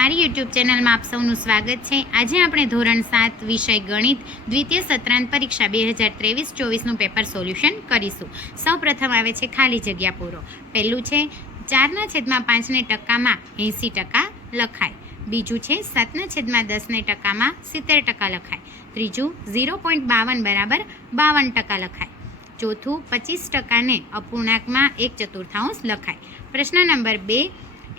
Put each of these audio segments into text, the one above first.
મારી યુટ્યુબ ચેનલમાં આપ સૌનું સ્વાગત છે। આજે આપણે ધોરણ 7 વિષય ગણિત દ્વિતીય સત્રાંત પરીક્ષા 2023-24નું પેપર સોલ્યુશન કરીશું। સૌપ્રથમ આવે છે ખાલી જગ્યા પૂરો। પહેલું છે 4/5 ને ટકામાં 80% લખાય। બીજું છે 7/10 ને ટકામાં 70% લખાય। ત્રીજું 0.52 બરાબર 52% લખાય। ચોથું 25% ને અપૂર્ણાંકમાં 1/4 લખાય। પ્રશ્ન નંબર 2,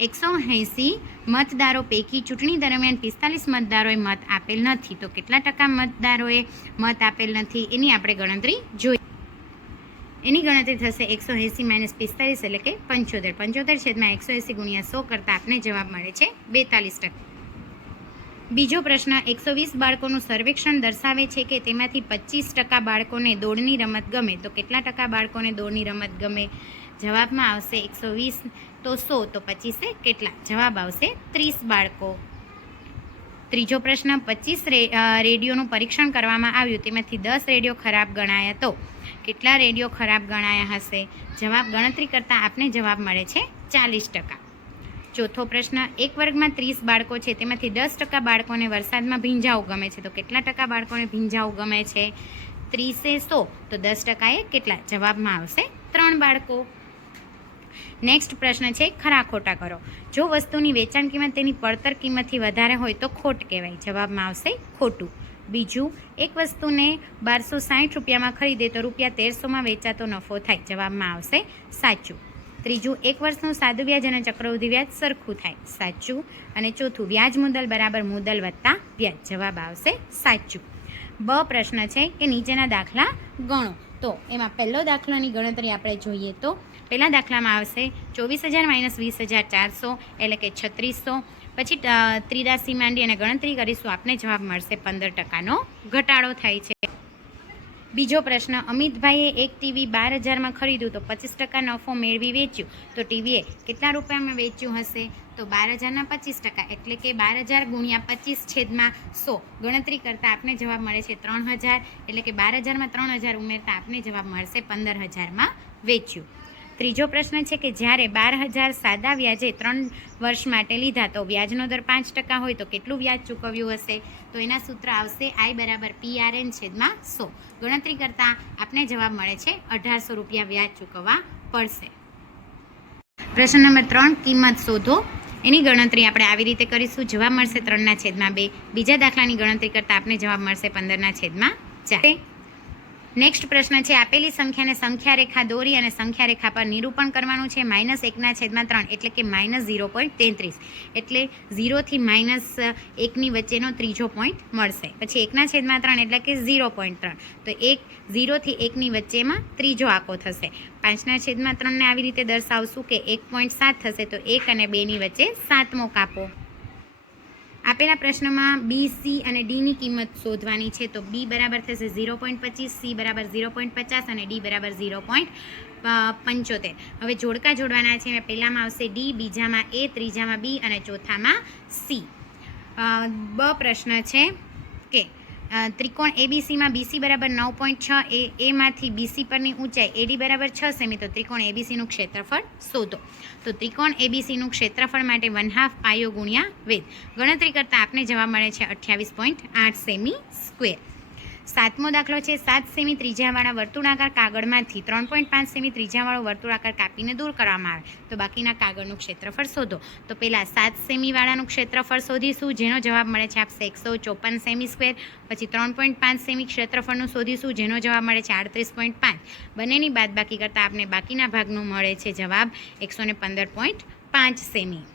180 મતદારો પૈકી ચૂંટણી દરમિયાન 45 મતદારોએ મત આપેલ નથી તો કેટલા ટકા મતદારોએ મત આપેલ નથી એની આપણે ગણતરી જોઈએ। એની ગણતરી થશે 180 - 45 એટલે કે 75। 75/180 × 100 કરતાં આપને જવાબ મળે છે 42%। બીજો પ્રશ્ન, 120 બાળકોનું સર્વેક્ષણ દર્શાવે છે કે તેમાંથી 25% બાળકોને દોડની રમત ગમે તો કેટલા ટકા બાળકોને દોડની રમત ગમે? જવાબમાં આવશે 120 તો 100 તો 25 કેટલા? જવાબ આવશે 30 બાળકો। ત્રીજો પ્રશ્ન, 25 રેડિયોનું પરીક્ષણ કરવામાં આવ્યું તેમાંથી 10 રેડિયો ખરાબ ગણાયા તો કેટલા રેડિયો ખરાબ ગણાયા હશે? જવાબ ગણતરી કરતાં આપને જવાબ મળે છે 40%। ચોથો પ્રશ્ન, એક વર્ગમાં 30 બાળકો છે તેમાંથી 10% બાળકોને વરસાદમાં ભીંજાવું ગમે છે તો કેટલા ટકા બાળકોને ભીંજાવું ગમે છે? 30 100 તો 10% કેટલા? જવાબમાં આવશે 3 બાળકો। નેક્સ્ટ પ્રશ્ન છે ખરા ખોટા કરો। જો વસ્તુની વેચાણ કિંમત તેની પડતર કિંમતથી વધારે હોય તો ખોટ કહેવાય। જવાબમાં આવશે ખોટું। બીજું, એક વસ્તુને 1260 રૂપિયામાં ખરીદે તો ₹1300 વેચાતો નફો થાય। જવાબમાં આવશે સાચું। ત્રીજું, એક વર્ષનું સાદું વ્યાજ અને ચક્રવૃદ્ધિ વ્યાજ સરખું થાય। સાચું। અને ચોથું, વ્યાજ મુદ્દલ બરાબર મુદ્દલ વત્તા વ્યાજ। જવાબ આવશે સાચું। બ પ્રશ્ન છે કે નીચેના દાખલા ગણો। તો એમાં પહેલો દાખલાની ગણતરી આપણે જોઈએ તો પહેલા દાખલામાં આવશે 24,000 - 20,400 એટલે કે 3600। પછી 83 માંડી અને ગણતરી કરીશું આપને જવાબ મળશે 15%નો ઘટાડો થાય છે। બીજો પ્રશ્ન, અમિતભાઈએ એક ટીવી 12,000માં ખરીદ્યું તો 25% નફો મેળવી વેચ્યું તો ટીવીએ કેટલા રૂપિયામાં વેચ્યું હશે? તો 12,000ના 25% એટલે કે 12,000 × 25/100 ગણતરી કરતાં આપને જવાબ મળે છે 3,000 એટલે કે 12,000માં 3,000 ઉમેરતા આપને જવાબ મળશે 15,000માં વેચ્યું। ત્રીજો પ્રશ્ન છે કે જ્યારે 12,000 સાદા વ્યાજે 3 વર્ષ માટે લીધા તો વ્યાજનો દર 5% હોય તો કેટલું વ્યાજ ચૂકવ્યું હશે? તો એના સૂત્ર આવશે I = PRN/100। ગણતરી કરતાં આપને જવાબ મળે છે 1,800 રૂપિયા વ્યાજ ચૂકવવા પડશે। પ્રશ્ન નંબર 3, કિંમત શોધો। એની ગણતરી આપણે આવી રીતે કરીશું। જવાબ મળશે 3/2। બીજા દાખલાની ગણતરી કરતાં આપને જવાબ મળશે 15/4। નેક્સ્ટ પ્રશ્ન છે, આપેલી સંખ્યાને સંખ્યા રેખા દોરી અને સંખ્યા રેખા પર નિરૂપણ કરવાનું છે। -1/3 એટલે કે -0.33 એટલે 0 થી -1ની વચ્ચેનો ત્રીજો પોઈન્ટ મળશે। પછી 1/3 એટલે કે 0.3 તો 0 થી 1ની વચ્ચેમાં ત્રીજો આંકો થશે। 5/3 ને આવી રીતે દર્શાવશું કે 1.7 થશે તો 1 અને 2ની વચ્ચે 7મો કાપો। આપેલા પ્રશ્નમાં બી, સી અને ડીની કિંમત શોધવાની છે તો બી બરાબર થશે 0.25, સી બરાબર 0.50 અને ડી બરાબર 0.75। હવે જોડકા જોડવાના છે। પહેલામાં આવશે ડી, બીજામાં એ, ત્રીજામાં બી અને ચોથામાં સી। બ પ્રશ્ન છે કે ત્રિકોણ એબીસીમાં બીસી બરાબર 9.6 એમાંથી બીસી પરની ઊંચાઈ એડી બરાબર 6 સેમી તો ત્રિકોણ એબીસીનું ક્ષેત્રફળ શોધો। તો ત્રિકોણ એબીસીનું ક્ષેત્રફળ માટે 1/2 પાયો ગુણ્યા વેધ ગણતરી કરતાં આપને જવાબ મળે છે 28.8 સેમી સ્ક્વેર। સાતમો દાખલો છે, 7 સેમી ત્રિજ્યાવાળા વર્તુળાકાર કાગળમાંથી 3.5 સેમી ત્રિજ્યાવાળો વર્તુળાકાર કાપીને દૂર કરવામાં આવે તો બાકીના કાગળનું ક્ષેત્રફળ શોધો। તો પહેલાં 7 સેમીવાળાનું ક્ષેત્રફળ શોધીશું જેનો જવાબ મળે છે આપશે 154 સેમી સ્ક્વેર। પછી 3.5 સેમી ક્ષેત્રફળનું શોધીશું જેનો જવાબ મળે છે 38.5। બંનેની બાદબાકી કરતાં આપને બાકીના ભાગનું મળે છે જવાબ 115.5 સેમી।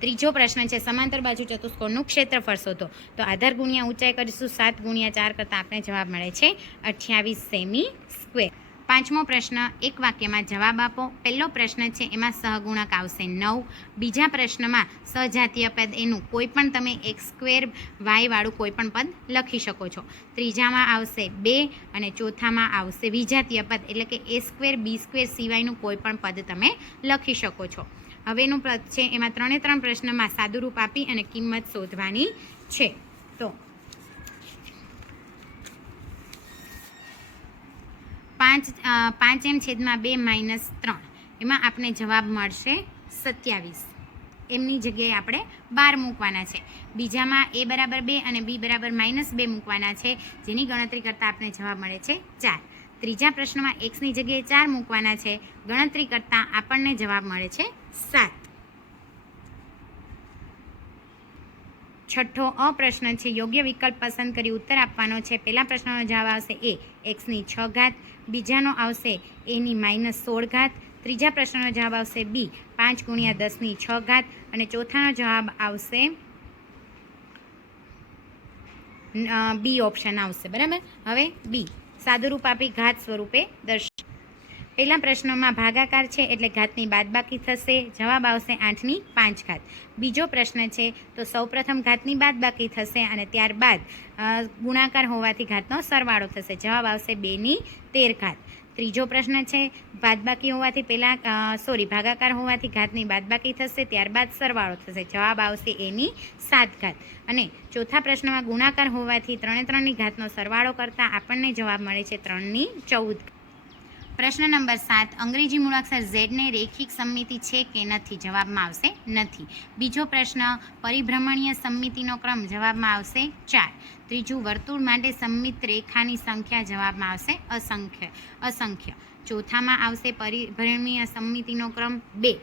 ત્રીજો પ્રશ્ન છે, સમાંતર બાજુ ચતુષ્કોણનું ક્ષેત્રફળ શોધો। તો આધાર ગુણ્યા ઊંચાઈ કરીશું 7 × 4 કરતાં આપને જવાબ મળે છે 28 સેમી સ્ક્વેર। પાંચમો પ્રશ્ન, એક વાક્યમાં જવાબ આપો। પહેલો પ્રશ્ન છે એમાં સહગુણક આવશે 9। બીજા પ્રશ્નમાં સજાતીય પદ એનું કોઈ પણ તમે x² y વાળું કોઈ પણ પદ લખી શકો છો। ત્રીજામાં આવશે 2 અને ચોથામાં આવશે વિજાતીય પદ એટલે કે a² b² સિવાયનું કોઈ પણ પદ તમે લખી શકો છો। હવેનું પદ છે એમાં 3 પ્રશ્નમાં સાદુરૂપ આપી અને કિંમત શોધવાની છે। તો 5m/2 - 3 એમાં આપને જવાબ મળશે 27। એમની જગ્યાએ આપણે 12 મૂકવાના છે. બીજામાં a બરાબર 2 અને b બરાબર -2 મૂકવાના છે, જેની ગણતરી કરતાં આપણે જવાબ મળે છે 4. ત્રીજા પ્રશ્નમાં xની જગ્યાએ 4 મૂકવાના છે, ગણતરી કરતાં આપણને જવાબ મળે છે 7. છઠ્ઠો અ પ્રશ્ન છે. યોગ્ય વિકલ્પ પસંદ કરી ઉત્તર આપવાનો છે. પહેલા પ્રશ્નનો જવાબ આવશે a xની 6 ઘાત, બીજાનો આવશે aની -16 ઘાત, ત્રીજા પ્રશ્નનો જવાબ આવશે b 5 × 10ની 6 ઘાત અને ચોથાનો જવાબ આવશે બી ઓપ્શન આવશે. બરાબર. હવે બી સાદુરૂપ આપી ઘાત સ્વરૂપે પહેલા પ્રશ્નમાં ભાગાકાર છે એટલે ઘાતની બાદબાકી થશે, જવાબ આવશે 8ની 5 ઘાત. બીજો પ્રશ્ન છે તો સૌપ્રથમ ઘાતની બાદબાકી થશે અને ત્યારબાદ ગુણાકાર હોવાથી ઘાતનો સરવાળો થશે, જવાબ આવશે 2ની 13 ઘાત. ત્રીજો પ્રશ્ન છે બાદબાકી હોવાથી ભાગાકાર હોવાથી ઘાતની બાદબાકી થશે, ત્યારબાદ સરવાળો થશે, જવાબ આવશે એની 7 ઘાત. અને ચોથા પ્રશ્નમાં ગુણાકાર હોવાથી 3ની ઘાતનો સરવાળો કરતાં આપણને જવાબ મળે છે 3ની 14. પ્રશ્ન નંબર 7. અંગ્રેજી મૂળાક્ષર ઝેડને રેખિક સમમિતિ છે કે નથી? જવાબમાં આવશે નથી. બીજો પ્રશ્ન પરિભ્રમણીય સમમિતિનો ક્રમ, જવાબમાં આવશે 4. ત્રીજું વર્તુળ માટે સમમિત રેખાની સંખ્યા, જવાબમાં આવશે અસંખ્ય. ચોથામાં આવશે પરિભ્રમણીય સમમિતિનો ક્રમ 2.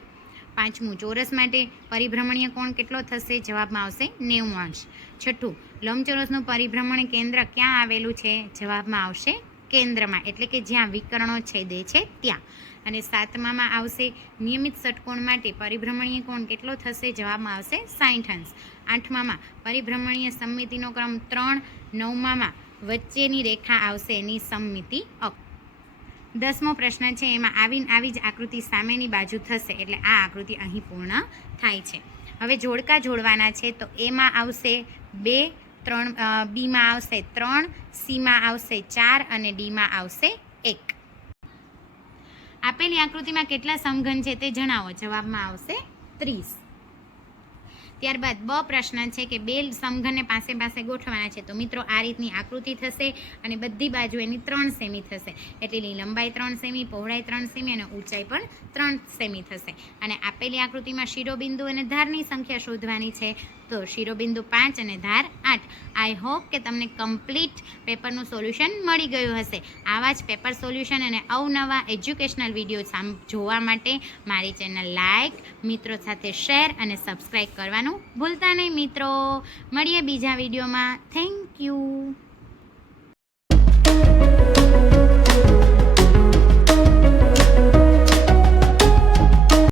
પાંચમું ચોરસ માટે પરિભ્રમણીય કોણ કેટલો થશે? જવાબમાં આવશે 90°. છઠ્ઠું લંબચોરસનું પરિભ્રમણ કેન્દ્ર ક્યાં આવેલું છે? જવાબમાં આવશે કેન્દ્રમાં, એટલે કે જ્યાં વિકર્ણો છેદે છે ત્યાં. અને સાતમામાં આવશે નિયમિત ષટકોણ માટે પરિભ્રમણીય કોણ કેટલો થશે? જવાબમાં આવશે 60°. આઠમામાં પરિભ્રમણીય સમમિતિનો ક્રમ 3. નવમામાં વચ્ચેની રેખા આવશે એની સમમિતિ અક્ષ. 10મો પ્રશ્ન છે એમાં આવી જ આકૃતિ સામેની બાજુ થશે, એટલે આ આકૃતિ અહીં પૂર્ણ થાય છે. હવે જોડકા જોડવાના છે તો એમાં આવશે 2, 3, બીમાં આવશે 3, સીમાં આવશે 4 અને ડીમાં આવશે 1. આપેલી આકૃતિમાં કેટલા સમઘન છે તે જણાવો, જવાબમાં આવશે 30. ત્યારબાદ બ પ્રશ્ન છે કે બે સમઘનને પાસે પાસે ગોઠવવાના છે. તો મિત્રો આ રીતની આકૃતિ થશે અને બધી બાજુ એની 3 સેમી થશે, એટલે એની લંબાઈ 3 સેમી, પહોળાઈ 3 સેમી અને ઊંચાઈ પણ 3 સેમી થશે. અને આપેલી આકૃતિમાં શિરોબિંદુ અને ધારની સંખ્યા શોધવાની છે. તો શિરોબિંદુ 5 અને ધાર 8. આઈ હોપ કે તમને કમ્પ્લીટ પેપરનું સોલ્યુશન મળી ગયું હશે. આવા જ પેપર સોલ્યુશન અને અવનવા એજ્યુકેશનલ વિડીયો જોવા માટે મારી ચેનલ લાઈક, મિત્રો સાથે શેર અને સબસ્ક્રાઈબ કરવાનું ભૂલતા નહીં મિત્રો. મળીએ બીજા વિડીયોમાં. Thank you.